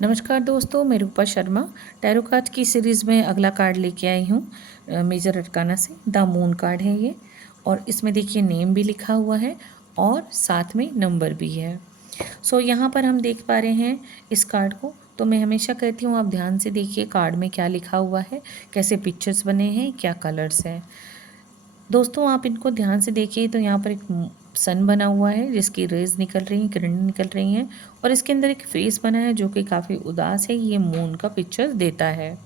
नमस्कार दोस्तों, मैं रूपा शर्मा टैरो कार्ड की सीरीज़ में अगला कार्ड लेके आई हूँ मेजर अरकाना से। द मून कार्ड है ये, और इसमें देखिए नेम भी लिखा हुआ है और साथ में नंबर भी है। यहाँ पर हम देख पा रहे हैं इस कार्ड को। तो मैं हमेशा कहती हूँ आप ध्यान से देखिए कार्ड में क्या लिखा हुआ है, कैसे पिक्चर्स बने हैं, क्या कलर्स हैं। दोस्तों आप इनको ध्यान से देखिए तो यहाँ पर एक सन बना हुआ है जिसकी रेज निकल रही हैं, किरणें निकल रही हैं, और इसके अंदर एक फेस बना है जो कि काफ़ी उदास है। ये मून का पिक्चर देता है।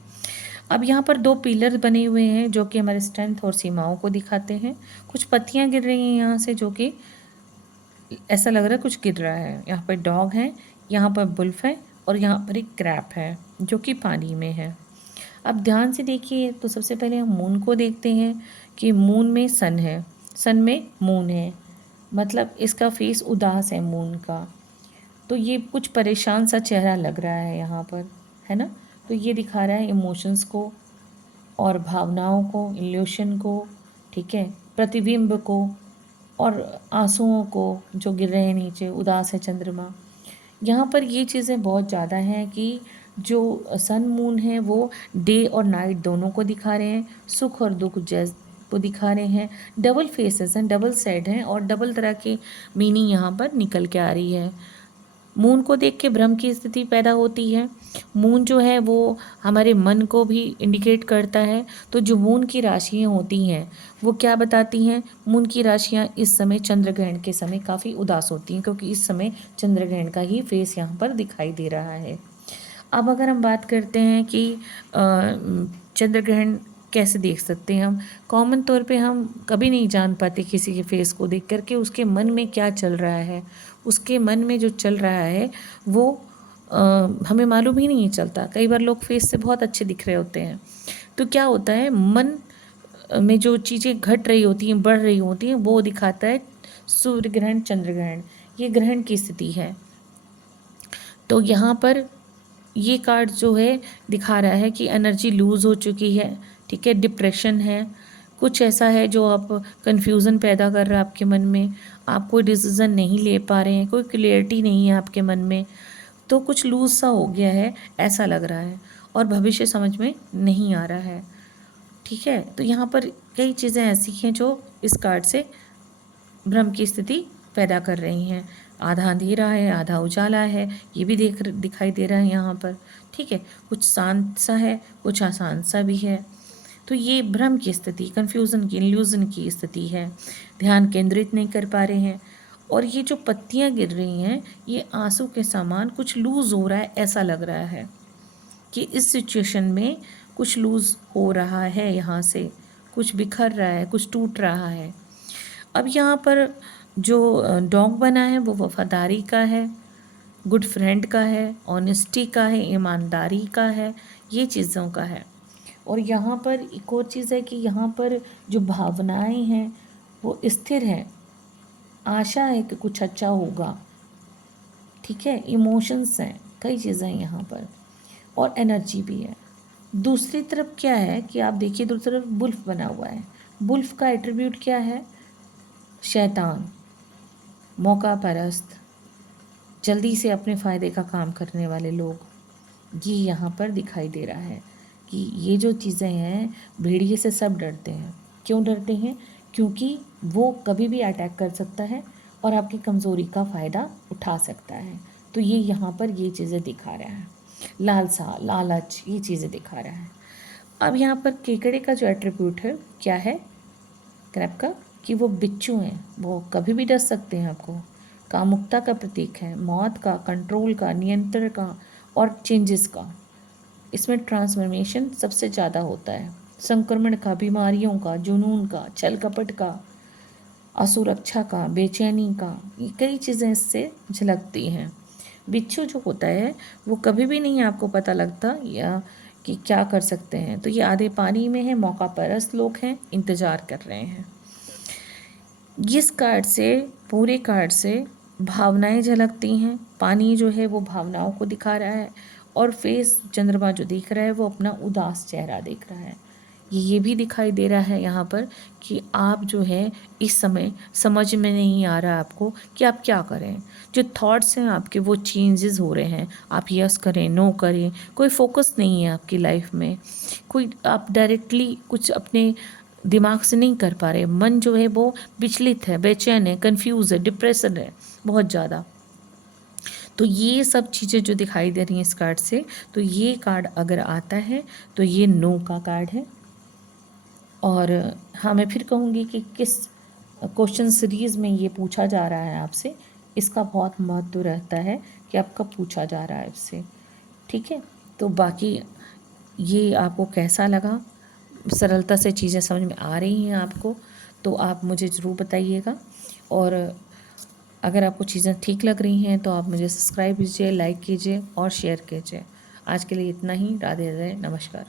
अब यहाँ पर दो पिलर बने हुए हैं जो कि हमारे स्ट्रेंथ और सीमाओं को दिखाते हैं। कुछ पत्तियाँ गिर रही हैं यहाँ से, जो कि ऐसा लग रहा है कुछ गिर रहा है। यहाँ पर डॉग है, यहाँ पर बुल्फ है, और यहाँ पर एक क्रैप है जो कि पानी में है। अब ध्यान से देखिए तो सबसे पहले हम मून को देखते हैं कि मून में सन है, सन में मून है, मतलब इसका फेस उदास है मून का। तो ये कुछ परेशान सा चेहरा लग रहा है यहाँ पर, है ना। तो ये दिखा रहा है इमोशंस को और भावनाओं को, इल्यूशन को, ठीक है, प्रतिबिंब को और आंसुओं को जो गिर रहे हैं नीचे, उदास है चंद्रमा। यहाँ पर ये चीज़ें बहुत ज़्यादा हैं कि जो सन मून है वो डे और नाइट दोनों को दिखा रहे हैं, सुख और दुख जैस को दिखा रहे हैं। डबल फेसेस हैं, डबल साइड हैं, और डबल तरह की मीनिंग यहाँ पर निकल के आ रही है। मून को देख के भ्रम की स्थिति पैदा होती है। मून जो है वो हमारे मन को भी इंडिकेट करता है। तो जो मून की राशियाँ होती हैं वो क्या बताती हैं? मून की राशियाँ इस समय चंद्र ग्रहण के समय काफ़ी उदास होती हैं, क्योंकि इस समय चंद्र ग्रहण का ही फेस यहाँ पर दिखाई दे रहा है। अब अगर हम बात करते हैं कि चंद्र ग्रहण कैसे देख सकते हैं, हम कॉमन तौर पे हम कभी नहीं जान पाते किसी के फेस को देख करके उसके मन में क्या चल रहा है। उसके मन में जो चल रहा है वो हमें मालूम ही नहीं चलता। कई बार लोग फेस से बहुत अच्छे दिख रहे होते हैं। तो क्या होता है, मन में जो चीज़ें घट रही होती हैं, बढ़ रही होती हैं, वो दिखाता है सूर्य ग्रहण, चंद्र ग्रहण। ये ग्रहण की स्थिति है। तो यहाँ पर ये कार्ड जो है दिखा रहा है कि एनर्जी लूज़ हो चुकी है, ठीक है, डिप्रेशन है, कुछ ऐसा है जो आप कन्फ्यूज़न पैदा कर रहा है आपके मन में। आप कोई डिसीज़न नहीं ले पा रहे हैं, कोई क्लियरिटी नहीं है आपके मन में, तो कुछ लूज़ सा हो गया है ऐसा लग रहा है, और भविष्य समझ में नहीं आ रहा है, ठीक है। तो यहाँ पर कई चीज़ें ऐसी हैं जो इस कार्ड से भ्रम की स्थिति पैदा कर रही हैं। आधा अंधेरा है, आधा उजाला है, ये भी दिखाई दे रहा है यहाँ पर, ठीक है। कुछ शांत सा है, कुछ आसान सा भी है। तो ये भ्रम की स्थिति, कन्फ्यूज़न की, इल्यूज़न की स्थिति है। ध्यान केंद्रित नहीं कर पा रहे हैं, और ये जो पत्तियाँ गिर रही हैं ये आंसू के समान कुछ लूज़ हो रहा है, ऐसा लग रहा है कि इस सिचुएशन में कुछ लूज़ हो रहा है, यहाँ से कुछ बिखर रहा है, कुछ टूट रहा है। अब यहाँ पर जो डॉग बना है वो वफादारी का है, गुड फ्रेंड का है, ऑनेस्टी का है, ईमानदारी का है, ये चीज़ों का है। और यहाँ पर एक और चीज़ है कि यहाँ पर जो भावनाएं हैं वो स्थिर हैं, आशा है कि कुछ अच्छा होगा, ठीक है, इमोशंस हैं, कई चीज़ें हैं यहाँ पर, और एनर्जी भी है। दूसरी तरफ क्या है कि आप देखिए दूसरी तरफ बुल्फ बना हुआ है। बुल्फ का एट्रीब्यूट क्या है? शैतान, मौका परस्त, जल्दी से अपने फ़ायदे का काम करने वाले लोग, ये यहाँ पर दिखाई दे रहा है कि ये जो चीज़ें हैं, भेड़िए से सब डरते हैं। क्यों डरते हैं? क्योंकि वो कभी भी अटैक कर सकता है और आपकी कमज़ोरी का फ़ायदा उठा सकता है। तो ये यहाँ पर ये चीज़ें दिखा रहा है, लालसा, लालच, ये चीज़ें दिखा रहा है। अब यहाँ पर केकड़े का जो एट्रीब्यूट है क्या है क्रैप का, कि वो बिच्छू हैं, वो कभी भी डस सकते हैं आपको। कामुकता का प्रतीक है, मौत का, कंट्रोल का, नियंत्रण का और चेंजेस का। इसमें ट्रांसफॉर्मेशन सबसे ज़्यादा होता है, संक्रमण का, बीमारियों का, जुनून का, छल कपट का, असुरक्षा का, बेचैनी का, ये कई चीज़ें इससे झलकती हैं। बिच्छू जो होता है वो कभी भी नहीं आपको पता लगता या कि क्या कर सकते हैं। तो ये आधे पानी में है, मौका परस्त लोग हैं, इंतज़ार कर रहे हैं। इस कार्ड से, पूरे कार्ड से भावनाएं झलकती हैं। पानी जो है वो भावनाओं को दिखा रहा है, और फेस चंद्रमा जो दिख रहा है वो अपना उदास चेहरा दिख रहा है। ये भी दिखाई दे रहा है यहाँ पर कि आप जो है इस समय समझ में नहीं आ रहा है आपको कि आप क्या करें। जो थॉट्स हैं आपके वो चेंजेस हो रहे हैं, आप यस करें नो करें, कोई फोकस नहीं है आपकी लाइफ में, कोई आप डायरेक्टली कुछ अपने दिमाग से नहीं कर पा रहे। मन जो है वो विचलित है, बेचैन है, कंफ्यूज है, डिप्रेशन है बहुत ज़्यादा। तो ये सब चीज़ें जो दिखाई दे रही हैं इस कार्ड से, तो ये कार्ड अगर आता है तो ये नो का कार्ड है। और हाँ, मैं फिर कहूँगी कि किस क्वेश्चन सीरीज़ में ये पूछा जा रहा है आपसे, इसका बहुत महत्व रहता है कि आप कब पूछा जा रहा है इससे। ठीक है, तो बाकी ये आपको कैसा लगा, सरलता से चीज़ें समझ में आ रही हैं आपको, तो आप मुझे ज़रूर बताइएगा। और अगर आपको चीज़ें ठीक लग रही हैं तो आप मुझे सब्सक्राइब कीजिए, लाइक कीजिए और शेयर कीजिए। आज के लिए इतना ही। राधे राधे, नमस्कार।